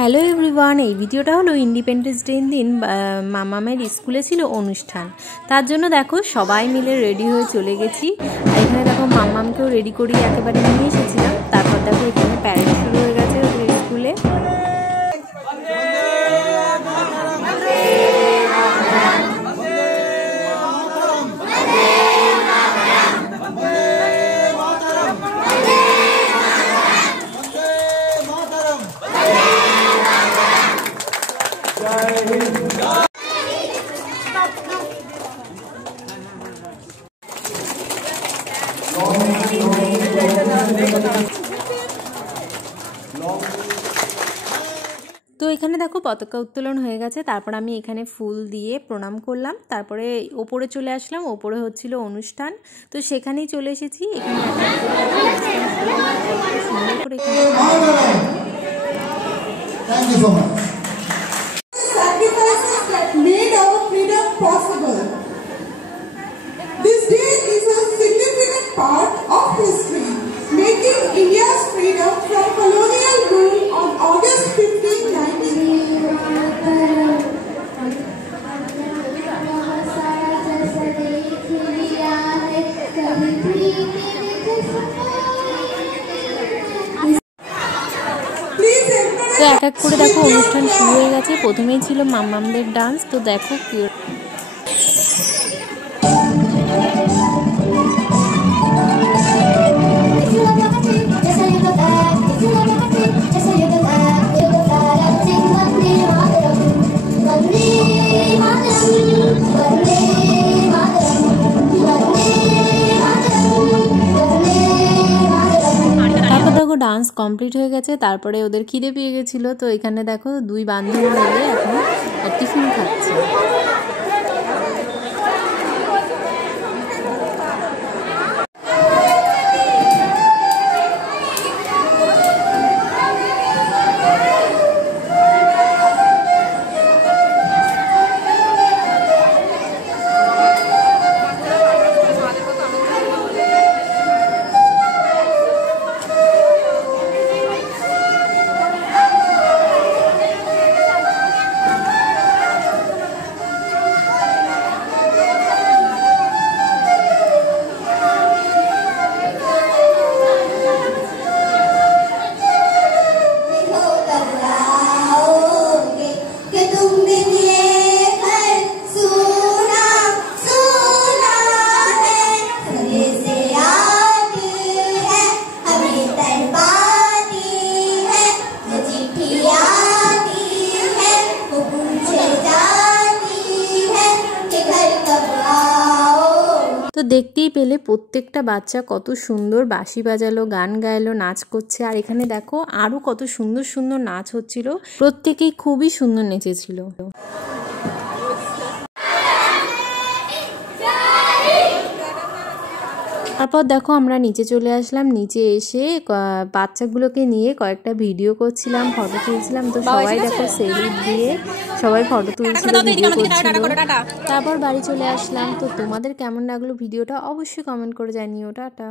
Hello everyone, এই ভিডিওটা হলো ইন্ডিপেন্ডেন্স ডে দিন মামামের স্কুলে ছিল অনুষ্ঠান। তার জন্য দেখো সবাই মিলে রেডি হয়ে চলে গেছি। আর এখানে দেখো মামামকেও রেডি করিয়ে একেবারে নিয়ে এসেছিলাম। তারপর দেখো এখানে প্যারেড শুরু হয়ে গেছে ওদের স্কুলে। তো এখানে দেখো পতাকা উত্তোলন হয়ে গেছে। তারপর আমি এখানে ফুল দিয়ে প্রণাম করলাম। তারপরে ওপরে চলে আসলাম, ওপরে হচ্ছিল অনুষ্ঠান। তো সেখানেই চলে এসেছি। এখানে সুন্দর করে making India's freedom from colonial rule on August 15, 19. তো এক এক করে দেখো অনুষ্ঠান শুরু হয়ে গেছে। প্রথমেই ছিল মামামদের ডান্স। তো দেখো ডান্স কমপ্লিট হয়ে গেছে। তারপরে ওদের খিদে পেয়ে গেছিল। তো এখানে দেখো দুই বান্ধবী মিলে এখন টিফিন খাচ্ছে। তো দেখতেই পেলে প্রত্যেকটা বাচ্চা কত সুন্দর বাঁশি বাজালো, গান গাইলো, নাচ করছে। আর এখানে দেখো আরো কত সুন্দর সুন্দর নাচ হচ্ছিল। প্রত্যেকেই খুবই সুন্দর নেচেছিল। তারপর দেখো আমরা নিচে চলে আসলাম। নিচে এসে বাচ্চাগুলোকে নিয়ে কয়েকটা ভিডিও করছিলাম, ফটো তুলছিলাম। তো সবাই দেখো সেলফি দিয়ে সবাই ফটো তুলছিল, ভিডিও করছিল। তারপর বাড়ি চলে আসলাম। তো তোমাদের কেমন লাগলো ভিডিওটা অবশ্যই কমেন্ট করে জানিও। টাটা।